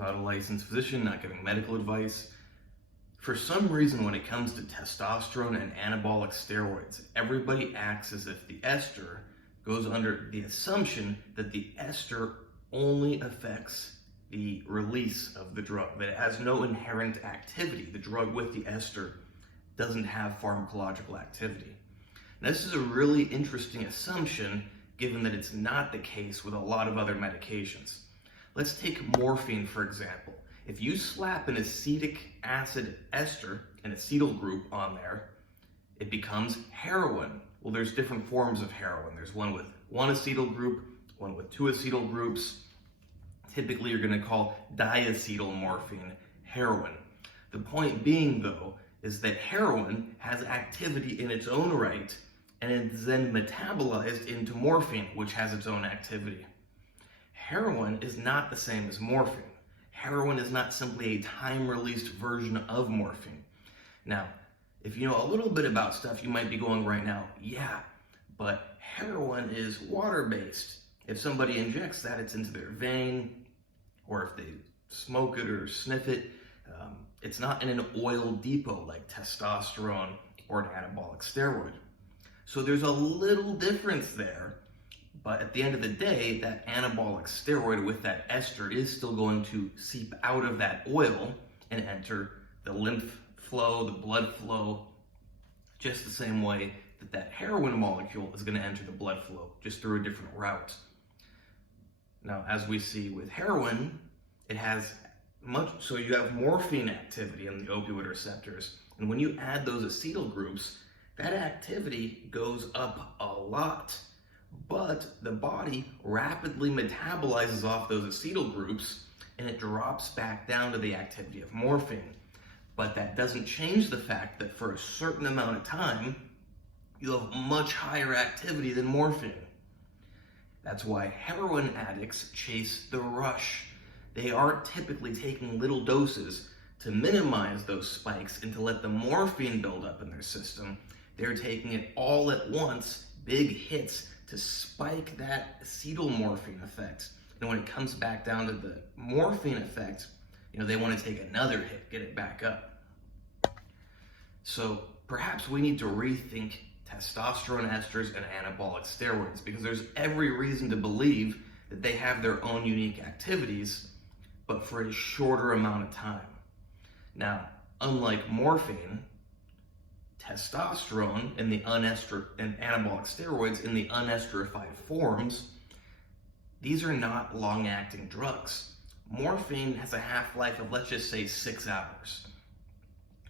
not a licensed physician, not giving medical advice. For some reason, when it comes to testosterone and anabolic steroids, everybody acts as if the ester goes under the assumption that the ester only affects the release of the drug, that it has no inherent activity. The drug with the ester doesn't have pharmacological activity. Now, this is a really interesting assumption, given that it's not the case with a lot of other medications. Let's take morphine, for example. If you slap an acetic acid ester, an acetyl group on there, it becomes heroin. Well, there's different forms of heroin. There's one with one acetyl group, one with two acetyl groups. Typically, you're going to call diacetyl morphine heroin. The point being, though, is that heroin has activity in its own right, and it's then metabolized into morphine, which has its own activity. Heroin is not the same as morphine. Heroin is not simply a time-released version of morphine. Now, if you know a little bit about stuff, you might be going right now, yeah, but heroin is water-based. If somebody injects that, it's into their vein, or if they smoke it or sniff it, it's not in an oil depot like testosterone or an anabolic steroid. So there's a little difference there, but at the end of the day, that anabolic steroid with that ester is still going to seep out of that oil and enter the lymph flow, the blood flow, just the same way that that heroin molecule is going to enter the blood flow, just through a different route. Now, as we see with heroin, it has so you have morphine activity in the opioid receptors, and when you add those acetyl groups, that activity goes up a lot, but the body rapidly metabolizes off those acetyl groups and it drops back down to the activity of morphine. But that doesn't change the fact that for a certain amount of time, you have much higher activity than morphine. That's why heroin addicts chase the rush. They aren't typically taking little doses to minimize those spikes and to let the morphine build up in their system. They're taking it all at once, big hits, to spike that acetylmorphine effect. And when it comes back down to the morphine effect, they want to take another hit, get it back up. So perhaps we need to rethink testosterone esters and anabolic steroids, because there's every reason to believe that they have their own unique activities, but for a shorter amount of time. Now, unlike morphine, testosterone and anabolic steroids in the unesterified forms, these are not long-acting drugs. Morphine has a half-life of, let's just say, 6 hours.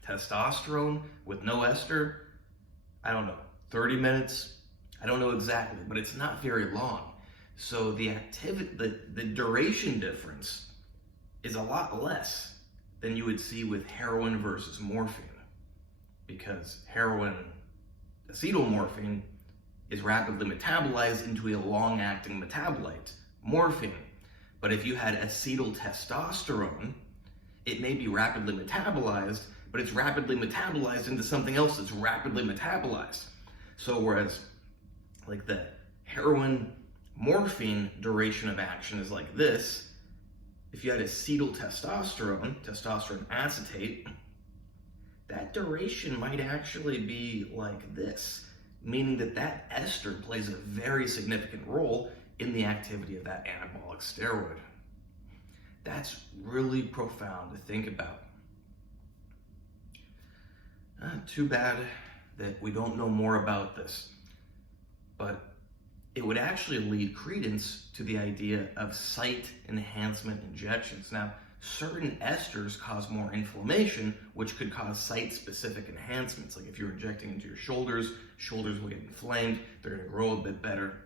Testosterone with no ester, I don't know, 30 minutes? I don't know exactly, but it's not very long. So the duration difference is a lot less than you would see with heroin versus morphine, because heroin, acetylmorphine, is rapidly metabolized into a long-acting metabolite, morphine. But if you had acetyltestosterone, it may be rapidly metabolized, but it's rapidly metabolized into something else that's rapidly metabolized. So whereas like the heroin morphine duration of action is like this, if you had acetyltestosterone, testosterone acetate, that duration might actually be like this, meaning that ester plays a very significant role in the activity of that anabolic steroid. That's really profound to think about. Too bad that we don't know more about this, but it would actually lead credence to the idea of site enhancement injections. Now, certain esters cause more inflammation, which could cause site-specific enhancements. Like if you're injecting into your shoulders will get inflamed, they're going to grow a bit better.